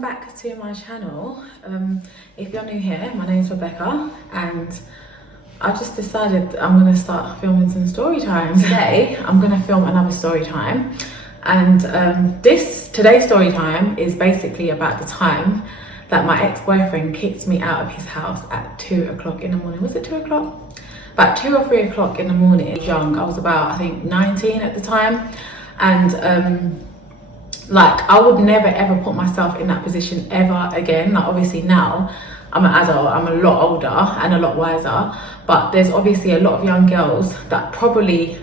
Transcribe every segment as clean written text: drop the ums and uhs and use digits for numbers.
welcome back to my channel. If you're new here, my name is Rebecca and I've just decided I'm going to start filming some story time. Today I'm going to film another story time, and today's story time is basically about the time that my ex-boyfriend kicked me out of his house at 2 o'clock in the morning. Was it 2 o'clock? About 2 or 3 o'clock in the morning. I was young, I was about I think 19 at the time, and like I would never ever put myself in that position ever again. Like obviously now I'm an adult, I'm a lot older and a lot wiser, but there's obviously a lot of young girls that probably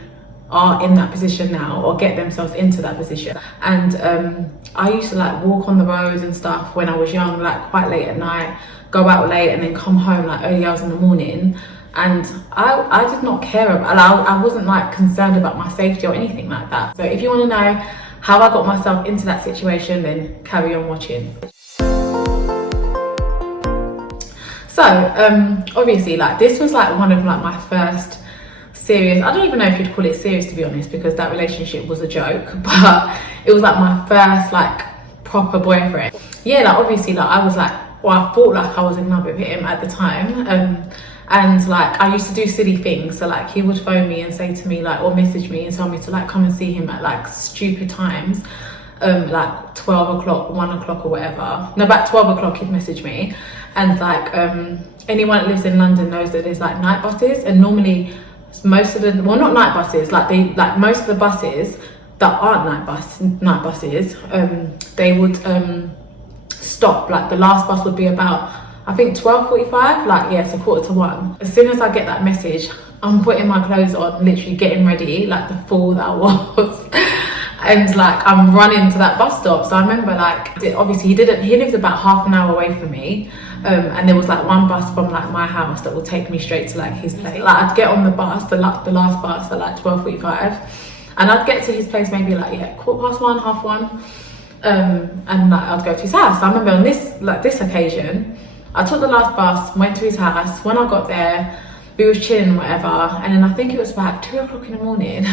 are in that position now or get themselves into that position. And I used to like walk on the roads and stuff when I was young, like quite late at night, go out late and then come home like early hours in the morning. And I did not care about, I wasn't like concerned about my safety or anything like that. So if you want to know how I got myself into that situation, then carry on watching. So obviously like this was like one of like my first serious, I don't even know if you'd call it serious to be honest, because that relationship was a joke, but it was like my first like proper boyfriend. Yeah, like obviously like I was like, well, I thought like I was in love with him at the time. And like I used to do silly things, so like he would phone me and say to me like, or message me and tell me to like come and see him at like stupid times, like 12 o'clock, 1 o'clock or whatever. No, about 12 o'clock he'd message me. And like anyone that lives in London knows that there's like night buses, and normally most of the, well not night buses, like most of the buses that aren't night buses, they would stop, like the last bus would be about I think 12:45, like yeah, so 1:45. As soon as I get that message, I'm putting my clothes on, literally getting ready, like the fool that I was. And like I'm running to that bus stop. So I remember like, obviously he lived about half an hour away from me. And there was like one bus from like my house that would take me straight to like his place. Like I'd get on the bus, the last bus at like 12:45. And I'd get to his place maybe like, yeah, 1:15, 1:30. And like I'd go to his house. So I remember on this occasion, I took the last bus, went to his house. When I got there, we was chilling and whatever. And then I think it was about 2 o'clock in the morning.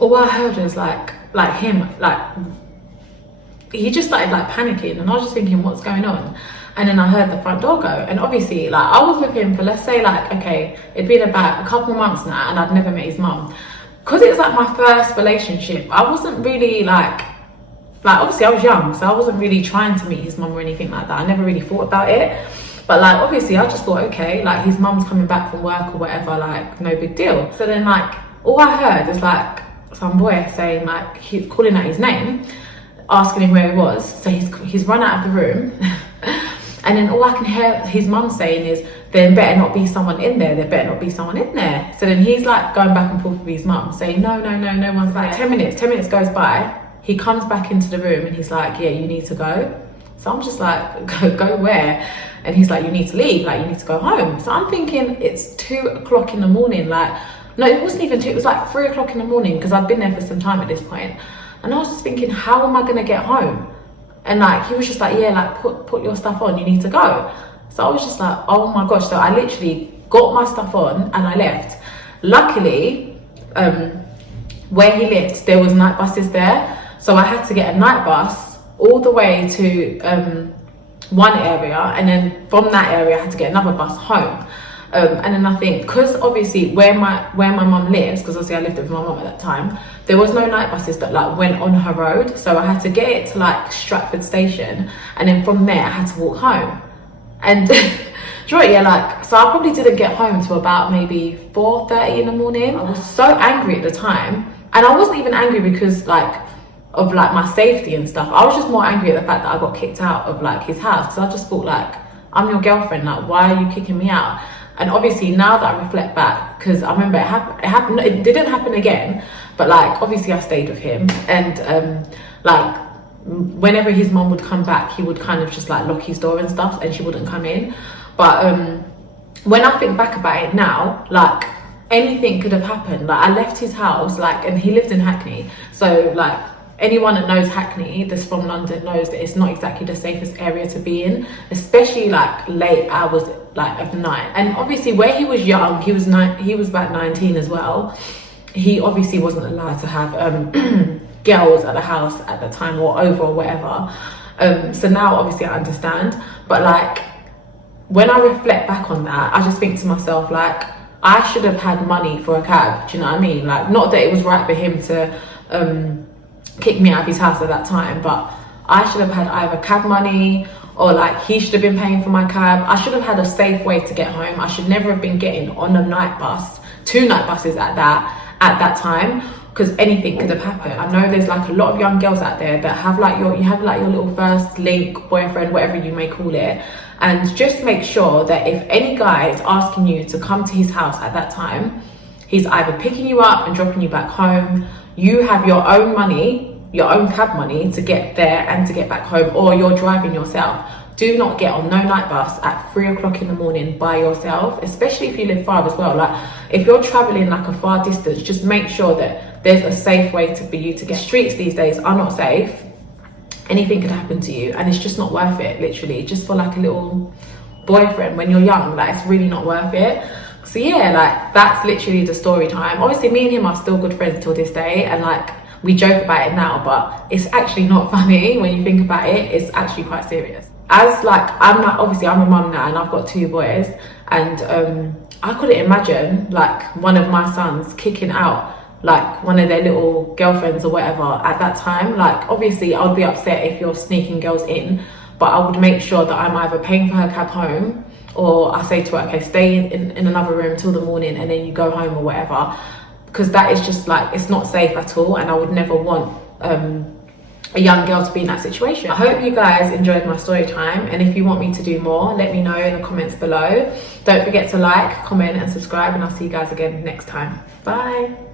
All I heard was like him, like, he just started like panicking. And I was just thinking, what's going on? And then I heard the front door go. And obviously, like, I was with him for, let's say, like, okay, it'd been about a couple months now and I'd never met his mum. Because it was like my first relationship, I wasn't really like obviously I was young, so I wasn't really trying to meet his mum or anything like that. I never really thought about it. But like obviously I just thought, okay, like his mum's coming back from work or whatever, like no big deal. So then like all I heard is like some boy saying, like, he's calling out his name, asking him where he was. So he's run out of the room. And then all I can hear his mum saying is, there better not be someone in there, there better not be someone in there. So then he's like going back and forth with his mum saying, no one's there. 10 minutes goes by. He comes back into the room and he's like, yeah, you need to go. So I'm just like, go where? And he's like, you need to leave, like you need to go home. So I'm thinking it's 2 o'clock in the morning, like, no, it wasn't even 2, it was like 3 o'clock in the morning, because I'd been there for some time at this point. And I was just thinking, how am I gonna get home? And like, he was just like, yeah, like put your stuff on, you need to go. So I was just like, oh my gosh. So I literally got my stuff on and I left. Luckily, where he lived, there was night buses there. So I had to get a night bus all the way to one area, and then from that area I had to get another bus home. And then I think, because obviously where my mum lives, because obviously I lived with my mum at that time, there was no night buses that like went on her road. So I had to get it to like Stratford station, and then from there I had to walk home. And do you know what, yeah, like, so I probably didn't get home till about maybe 4:30 in the morning. I was so angry at the time, and I wasn't even angry because like of like my safety and stuff. I was just more angry at the fact that I got kicked out of like his house, because I just thought, like, I'm your girlfriend, like why are you kicking me out? And obviously now that I reflect back, because I remember it didn't happen again, but like obviously I stayed with him, and like whenever his mom would come back, he would kind of just like lock his door and stuff, and she wouldn't come in. But when I think back about it now, like anything could have happened. Like I left his house, like, and he lived in Hackney, so like anyone that knows Hackney, that's from London, knows that it's not exactly the safest area to be in, especially like late hours like of the night. And obviously where he was young, he was about 19 as well, he obviously wasn't allowed to have girls at the house at the time, or over or whatever. So now obviously I understand, but like when I reflect back on that, I just think to myself, like, I should have had money for a cab. Do you know what I mean? Like, not that it was right for him to kick me out of his house at that time, but I should have had either cab money, or like he should have been paying for my cab. I should have had a safe way to get home. I should never have been getting on a night bus, 2 night buses at that time, because anything could have happened. I know there's like a lot of young girls out there that have like your little first link, boyfriend, whatever you may call it, and just make sure that if any guy is asking you to come to his house at that time, he's either picking you up and dropping you back home, you have your own money, your own cab money to get there and to get back home, or you're driving yourself. Do not get on no night bus at 3 o'clock in the morning by yourself, especially if you live far as well. Like, if you're traveling like a far distance, just make sure that there's a safe way for you to get. Streets these days are not safe. Anything could happen to you, and it's just not worth it, literally, just for like a little boyfriend when you're young. Like, it's really not worth it. So yeah, like, that's literally the story time. Obviously me and him are still good friends till this day, and like, we joke about it now, but it's actually not funny when you think about it. It's actually quite serious. As like, obviously I'm a mum now and I've got 2 boys, and I couldn't imagine like one of my sons kicking out like one of their little girlfriends or whatever at that time. Like, obviously I would be upset if you're sneaking girls in, but I would make sure that I'm either paying for her cab home, or I say to her, okay, stay in another room till the morning and then you go home or whatever, because that is just like, it's not safe at all, and I would never want a young girl to be in that situation. I hope you guys enjoyed my story time, and if you want me to do more, let me know in the comments below. Don't forget to like, comment and subscribe, and I'll see you guys again next time. Bye.